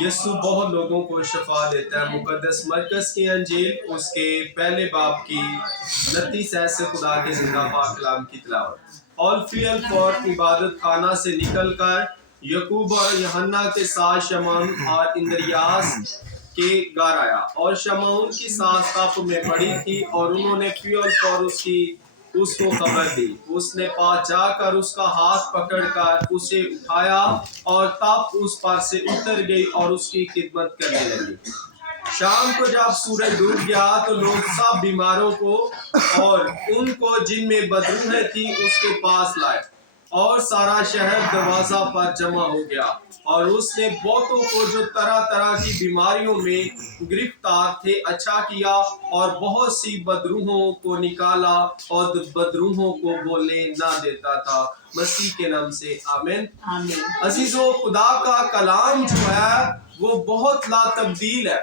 یسوع بہت لوگوں کو شفا دیتا ہے۔ مقدس مرکز کی انجیل اس کے پہلے باب کی 29 آیت سے خدا کے زندہ پاک کلام کی تلاوت۔ اور فی الفور عبادت خانہ سے نکل کر یعقوب اور یوحنا کے ساتھ شمعون اور اندریاس کے گھر آیا، اور شمعون کی سانس قبر میں پڑی تھی، اور انہوں نے فی الفور اس کو خبر دی۔ اس نے پاس جا کر اس کا ہاتھ پکڑ کر اسے اٹھایا، اور تب اس پر سے اتر گئی اور اس کی خدمت کرنے لگی۔ شام کو جب سورج ڈوب گیا تو لوگ سب بیماروں کو اور ان کو جن میں بدروحیں تھی اس کے پاس لائے، اور سارا شہر دروازہ پر جمع ہو گیا۔ اور اس نے بہتوں کو جو طرح طرح کی بیماریوں میں گرفتار تھے اچھا کیا، اور بہت سی بدروحوں کو نکالا، اور بدروحوں کو بولنے نہ دیتا تھا۔ مسیح کے نام سے آمین۔ عزیزو، خدا کا کلام جو ہے وہ بہت لا تبدیل ہے۔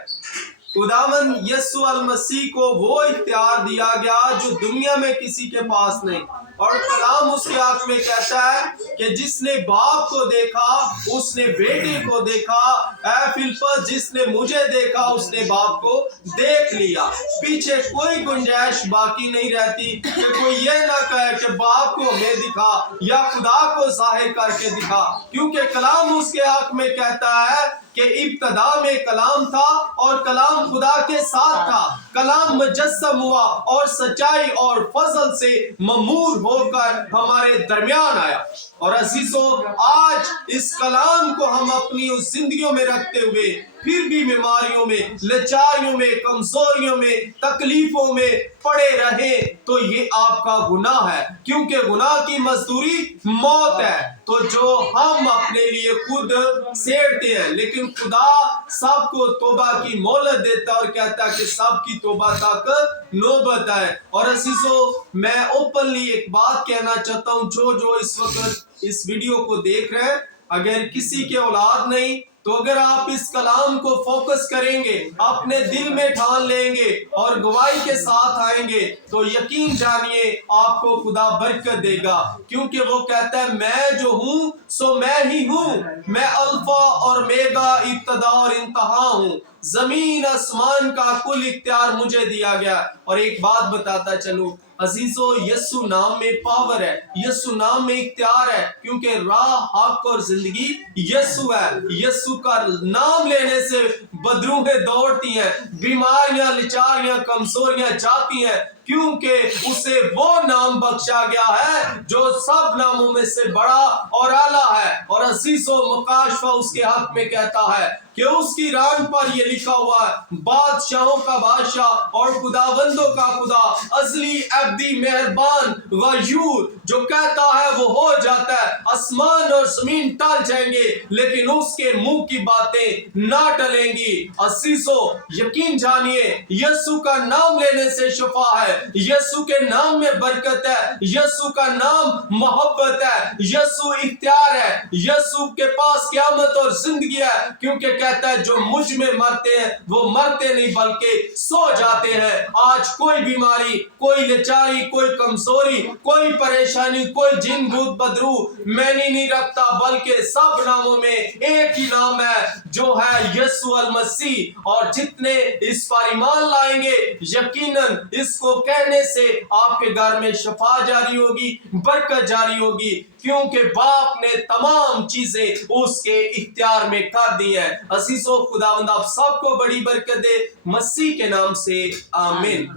خداوند یسوع المسیح کو وہ اختیار دیا گیا جو دنیا میں کسی کے پاس نہیں، اور کلام اس کے حق میں کہتا ہے کہ جس نے باپ کو دیکھا اس نے بیٹے کو دیکھا، اے فلپس جس نے مجھے دیکھا اس نے باپ کو دیکھ لیا۔ پیچھے کوئی گنجائش باقی نہیں رہتی کہ کوئی یہ نہ کہے کہ باپ کو ہمیں دکھا یا خدا کو ظاہر کر کے دکھا، کیونکہ کلام اس کے حق میں کہتا ہے کہ ابتدا میں کلام تھا اور کلام خدا کے ساتھ تھا، کلام مجسم ہوا اور سچائی اور فضل سے ممور ہو کر ہمارے درمیان آیا۔ اور عزیزو، آج اس کلام کو ہم اپنی اس زندگیوں میں رکھتے ہوئے پھر بھی بیماریوں میں، لاچاریوں میں، کمزوریوں میں، تکلیفوں میں پڑے رہے تو یہ آپ کا گناہ ہے، کیونکہ گناہ کی مزدوری موت ہے، تو جو ہم اپنے لیے خود سیڑتے ہیں۔ لیکن خدا سب کو توبہ کی مہلت دیتا اور کہتا ہے کہ سب کی توبہ تک نوبت ہے۔ اور عزیزو، میں اوپنلی ایک بات کہنا چاہتا ہوں، جو اس وقت اس ویڈیو کو دیکھ رہے ہیں، اگر کسی کے اولاد نہیں تو اگر آپ اس کلام کو فوکس کریں گے، اپنے دل میں ٹھان لیں گے اور گواہی کے ساتھ آئیں گے تو یقین جانیے آپ کو خدا برکت دے گا، کیونکہ وہ کہتا ہے میں جو ہوں سو میں ہی ہوں، میں الفا اور میگا، ابتدا اور انتہا ہوں، زمین آسمان کا کل اختیار مجھے دیا گیا۔ اور ایک بات بتاتا چلوں عزیزو، یسوع نام میں پاور ہے، یسوع نام میں اختیار ہے، کیونکہ راہ، حق اور زندگی یسوع ہے۔ یسوع کا نام لینے سے بدروحیں دوڑتی ہیں، بیماریاں، لاچاریاں، کمزوریاں جاتی ہیں، کیونکہ اسے وہ نام بخشا گیا ہے جو سب ناموں میں سے بڑا اور اعلیٰ ہے۔ اور عزیزو، مکاشفہ اس کے حق میں کہتا ہے کہ اس کی ران پر یہ لکھا ہوا ہے، بادشاہوں کا بادشاہ اور خداوندوں کا خدا، ازلی، ابدی، مہربان، غیور، جو کہتا ہے وہ ہو جاتا ہے۔ آسمان اور زمین ٹل جائیں گے لیکن اس کے منہ کی باتیں نہ ٹلیں گی۔ عزیزو، یقین جانیے یسوع کا نام لینے سے شفا ہے، یسوع کے نام میں برکت ہے، یسوع کا نام محبت ہے، یسوع اختیار ہے، یسوع کے پاس قیامت اور زندگی ہے، کیونکہ کہتا ہے جو مجھ میں مرتے ہیں وہ مرتے نہیں بلکہ سو جاتے ہیں۔ آج کوئی بیماری، کوئی لاچاری، کوئی کمزوری، کوئی پریشانی، کوئی جن بھوت بدرو معنی نہیں رکھتا، بلکہ سب ناموں میں ایک ہی نام ہے جو ہے یسوع المسیح۔ اور جتنے اس پر ایمان لائیں گے یقیناً اس کو کہنے سے آپ کے گھر میں شفا جاری ہوگی، برکت جاری ہوگی، کیونکہ باپ نے تمام چیزیں اس کے اختیار میں کر دی ہیں۔ عزیزو، خداوند آپ سب کو بڑی برکت دے، مسیح کے نام سے آمین۔